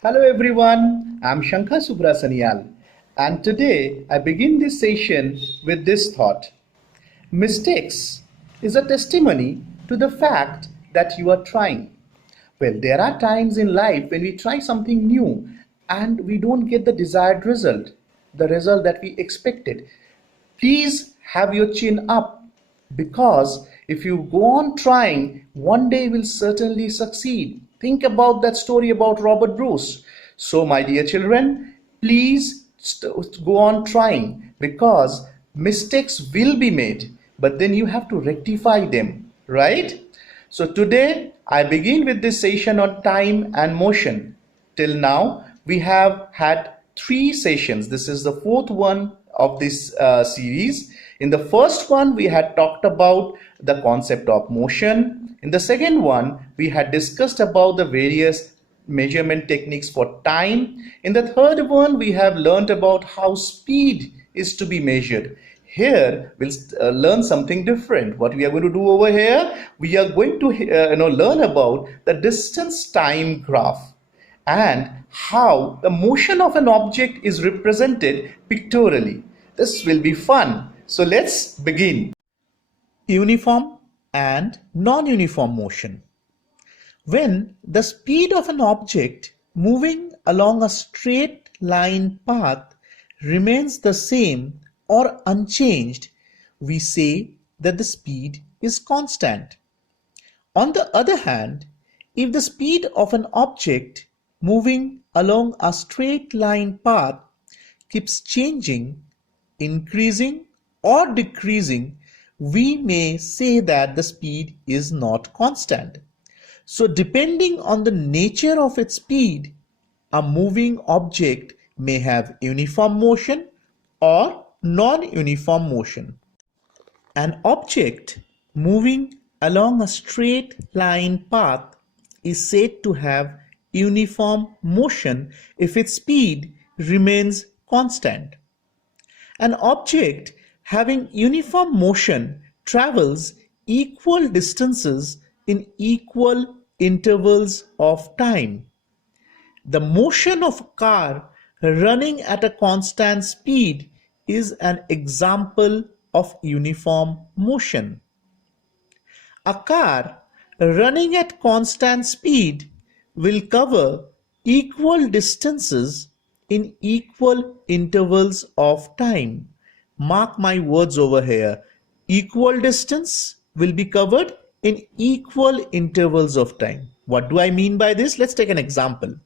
Hello everyone, I'm Shankha Subrasanial, and today I begin this session with this thought. Mistakes is a testimony to the fact that you are trying. Well, there are times in life when we try something new and we don't get the desired result, the result that we expected. Please have your chin up because if you go on trying, one day you will certainly succeed. Think about that story about Robert Bruce. So, my dear children, please go on trying because mistakes will be made, but then you have to rectify them, right? So, today I begin with this session on time and motion. Till now, we have had three sessions. This is the fourth one of this series. In the first one, we had talked about the concept of motion. In the second one, we had discussed about the various measurement techniques for time. In the third one, we have learned about how speed is to be measured. Here we'll learn something different. What we are going to do over here, we are going to learn about the distance time graph and how the motion of an object is represented pictorially. This will be fun. So let's begin. Uniform and non-uniform motion. When the speed of an object moving along a straight line path remains the same or unchanged, we say that the speed is constant. On the other hand, if the speed of an object moving along a straight line path keeps changing, increasing or decreasing, we may say that the speed is not constant. So depending on the nature of its speed, a moving object may have uniform motion or non-uniform motion. An object moving along a straight line path is said to have uniform motion if its speed remains constant. An object having uniform motion travels equal distances in equal intervals of time. The motion of a car running at a constant speed is an example of uniform motion. A car running at constant speed will cover equal distances in equal intervals of time. Mark my words over here. Equal distance will be covered in equal intervals of time. What do I mean by this? Let's take an example.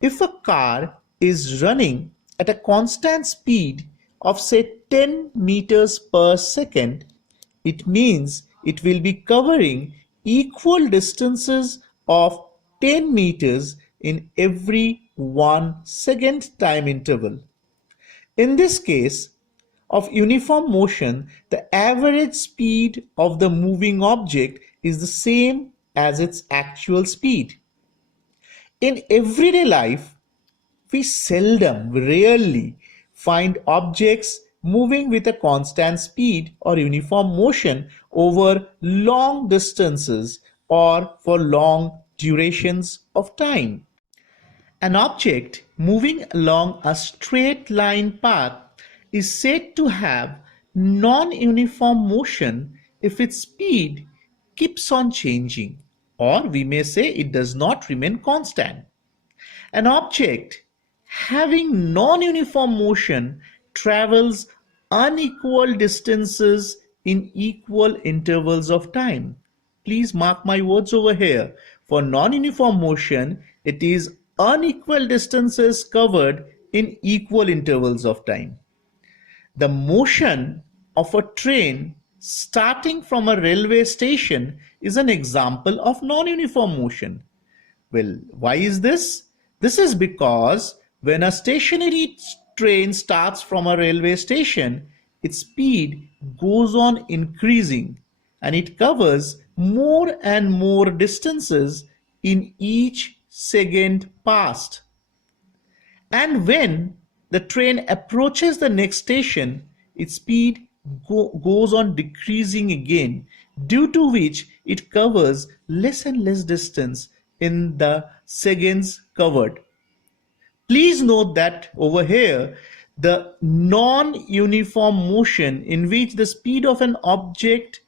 If a car is running at a constant speed of say 10 meters per second, it means it will be covering equal distances of 10 meters in every 1 second time interval. In this case of uniform motion, the average speed of the moving object is the same as its actual speed. In everyday life, we rarely find objects moving with a constant speed or uniform motion over long distances or for long durations of time. An object moving along a straight line path is said to have non-uniform motion if its speed keeps on changing, or we may say it does not remain constant. An object having non-uniform motion travels unequal distances in equal intervals of time. Please mark my words over here. For non-uniform motion, it is unequal distances covered in equal intervals of time. The motion of a train starting from a railway station is an example of non-uniform motion. Well, why is this? This is because when a stationary train starts from a railway station, its speed goes on increasing and it covers more and more distances in each second passed. And when the train approaches the next station, its speed goes on decreasing again, due to which it covers less and less distance in the seconds covered. Please note that over here, the non-uniform motion in which the speed of an object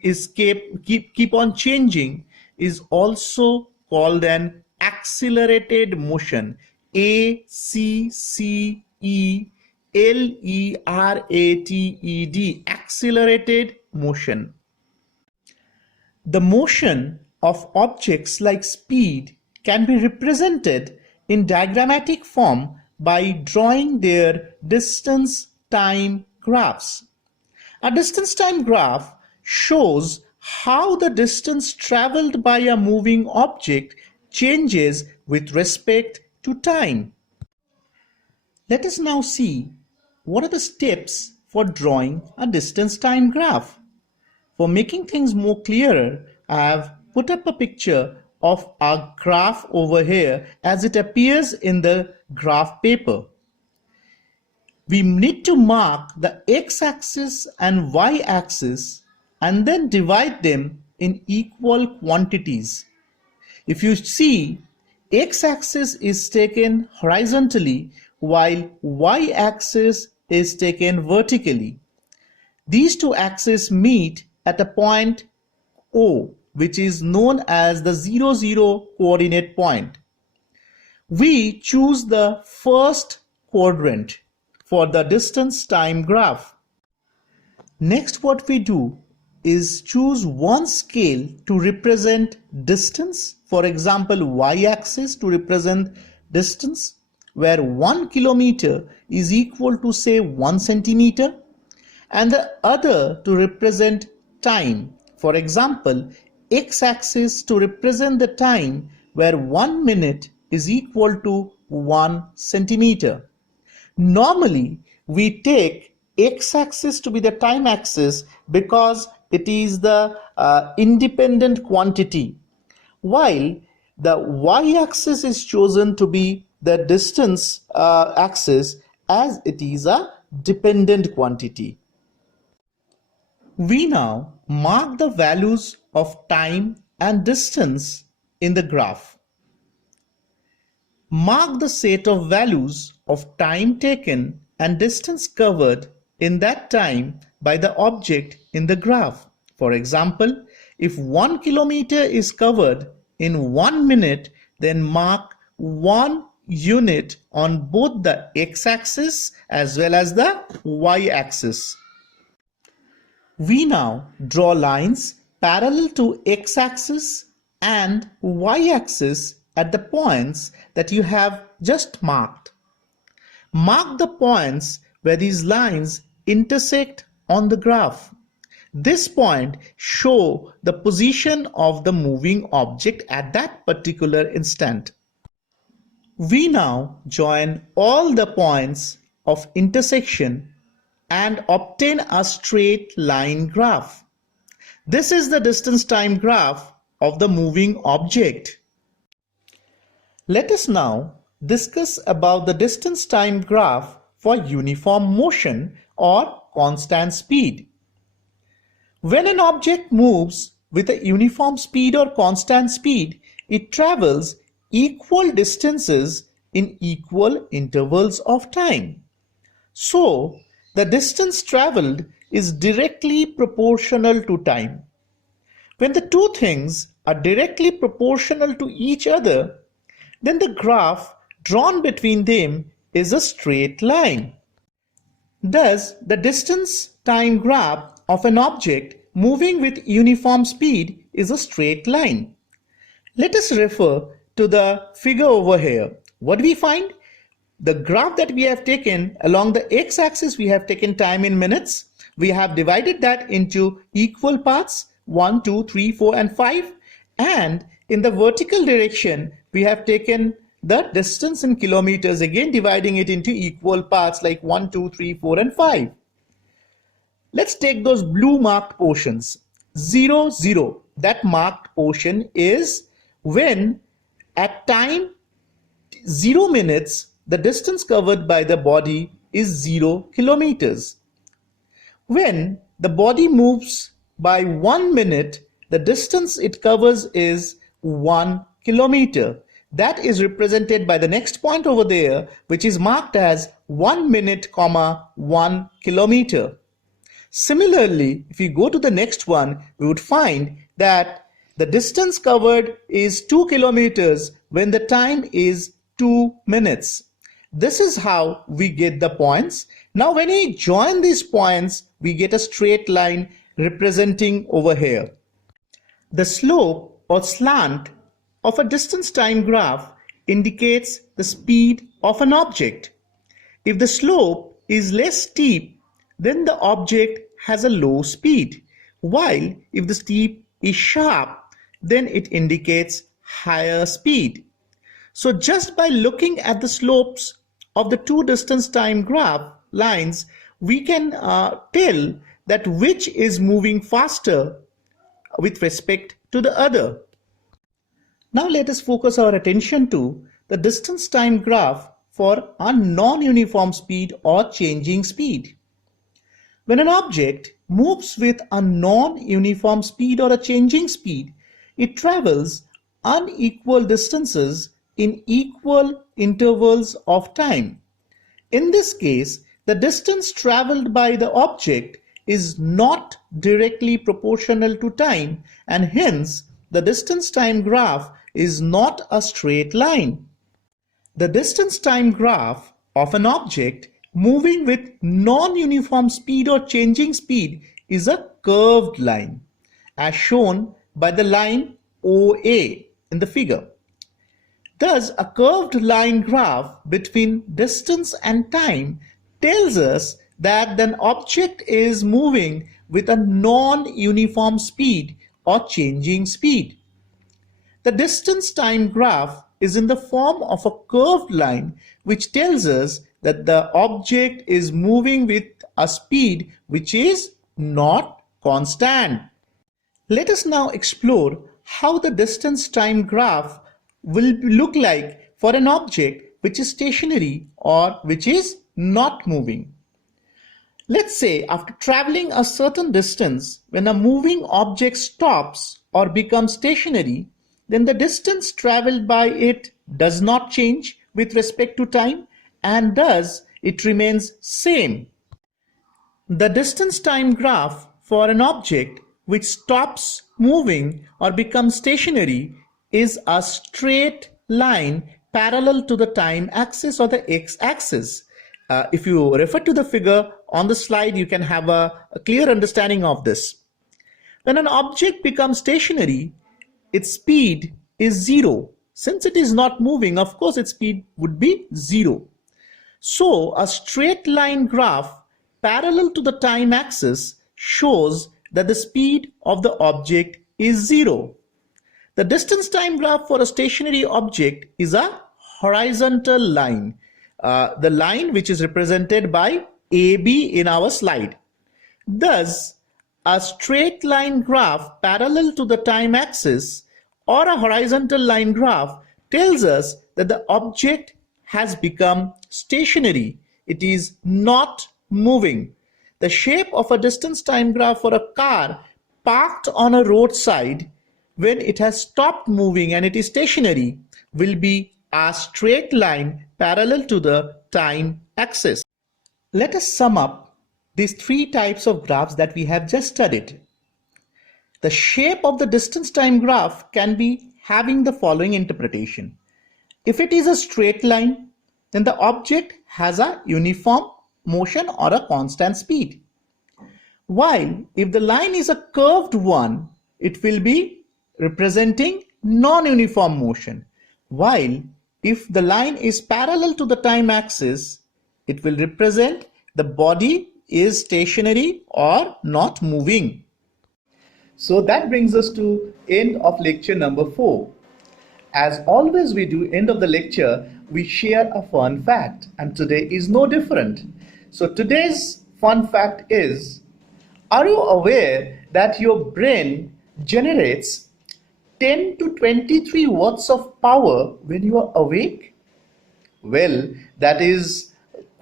is keep on changing is also called an accelerated motion. ACCELERATED, accelerated motion. The motion of objects like speed can be represented in diagrammatic form by drawing their distance-time graphs. A distance-time graph shows how the distance traveled by a moving object changes with respect to time. Let us now see what are the steps for drawing a distance-time graph. For making things more clearer, I have put up a picture of a graph over here as it appears in the graph paper. We need to mark the x-axis and y-axis and then divide them in equal quantities. If you see, x-axis is taken horizontally while y-axis is taken vertically. These two axes meet at a point O, which is known as the 0, 0 coordinate point. We choose the first quadrant for the distance-time graph. Next, what we do is choose one scale to represent distance. For example, y-axis to represent distance, where 1 kilometer is equal to say 1 centimeter, and the other to represent time. For example, x-axis to represent the time, where 1 minute is equal to 1 centimeter. Normally, we take x-axis to be the time axis because it is the independent quantity, while the y-axis is chosen to be the distance axis as it is a dependent quantity. We now mark the values of time and distance in the graph. Mark the set of values of time taken and distance covered in that time by the object in the graph. For example, if 1 kilometer is covered in 1 minute, then mark 1 unit on both the x-axis as well as the y-axis. We now draw lines parallel to x-axis and y-axis at the points that you have just marked. Mark the points where these lines intersect on the graph. This point shows the position of the moving object at that particular instant. We now join all the points of intersection and obtain a straight line graph. This is the distance-time graph of the moving object. Let us now discuss about the distance-time graph for uniform motion or constant speed. When an object moves with a uniform speed or constant speed, it travels equal distances in equal intervals of time. So, the distance traveled is directly proportional to time. When the two things are directly proportional to each other, then the graph drawn between them is a straight line. Thus, the distance-time graph of an object moving with uniform speed is a straight line. Let us refer to the figure over here. What do we find? The graph that we have taken along the x-axis, we have taken time in minutes. We have divided that into equal parts 1, 2, 3, 4 and 5, and in the vertical direction we have taken the distance in kilometers, again dividing it into equal parts like 1, 2, 3, 4 and 5. Let's take those blue marked portions. 0, 0. That marked portion is when at time 0 minutes the distance covered by the body is 0 kilometers. When the body moves by 1 minute, the distance it covers is 1 kilometer. That is represented by the next point over there, which is marked as 1 minute, 1 kilometer. Similarly, if we go to the next one, we would find that the distance covered is 2 kilometers when the time is 2 minutes. This is how we get the points. Now when we join these points, we get a straight line representing over here. The slope or slant of a distance time graph indicates the speed of an object. If the slope is less steep, then the object has a low speed, while if the steep is sharp, then it indicates higher speed. So just by looking at the slopes of the two distance time graph lines, we can tell that which is moving faster with respect to the other. Now let us focus our attention to the distance time graph for a non-uniform speed or changing speed. When an object moves with a non-uniform speed or a changing speed, it travels unequal distances in equal intervals of time. In this case, the distance traveled by the object is not directly proportional to time, and hence the distance time graph is not a straight line. The distance time graph of an object moving with non-uniform speed or changing speed is a curved line, as shown by the line OA in the figure. Thus, a curved line graph between distance and time tells us that an object is moving with a non-uniform speed or changing speed. The distance time graph is in the form of a curved line, which tells us that the object is moving with a speed which is not constant. Let us now explore how the distance time graph will look like for an object which is stationary or which is not moving. Let's say after traveling a certain distance, when a moving object stops or becomes stationary, then the distance traveled by it does not change with respect to time, and thus it remains same. The distance time graph for an object which stops moving or becomes stationary is a straight line parallel to the time axis or the x-axis. If you refer to the figure on the slide, you can have a clear understanding of this. When an object becomes stationary, its speed is zero. Since it is not moving, of course its speed would be zero. So a straight line graph parallel to the time axis shows that the speed of the object is zero. The distance time graph for a stationary object is a horizontal line, the line which is represented by AB in our slide. Thus, a straight line graph parallel to the time axis or a horizontal line graph tells us that the object has become stationary. It is not moving. The shape of a distance time graph for a car parked on a roadside when it has stopped moving and it is stationary will be a straight line parallel to the time axis. Let us sum up these three types of graphs that we have just studied. The shape of the distance time graph can be having the following interpretation. If it is a straight line, then the object has a uniform motion or a constant speed. While if the line is a curved one, it will be representing non-uniform motion. While if the line is parallel to the time axis, it will represent the body is stationary or not moving. So that brings us to end of lecture number 4. As always we do end of the lecture, we share a fun fact, and today is no different. So today's fun fact is, are you aware that your brain generates 10 to 23 watts of power when you are awake? Well, that is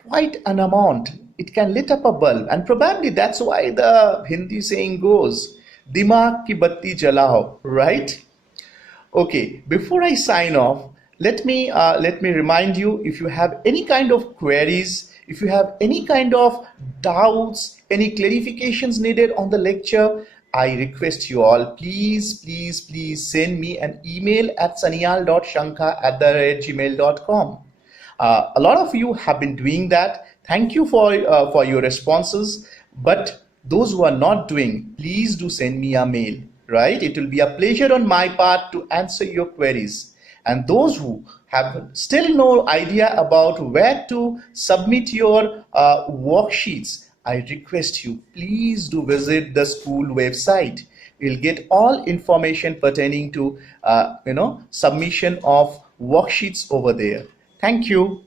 quite an amount. It can lit up a bulb, and probably that's why the Hindi saying goes, Dimag ki batti jalao, right? Okay, before I sign off, Let me remind you, if you have any kind of queries, if you have any kind of doubts, any clarifications needed on the lecture, I request you all, please send me an email at sanyal.shankha@gmail.com. A lot of you have been doing that. Thank you for your responses. But those who are not doing, please do send me a mail. Right? It will be a pleasure on my part to answer your queries. And those who have still no idea about where to submit your worksheets, I request you, please do visit the school website. You'll get all information pertaining to submission of worksheets over there. Thank you.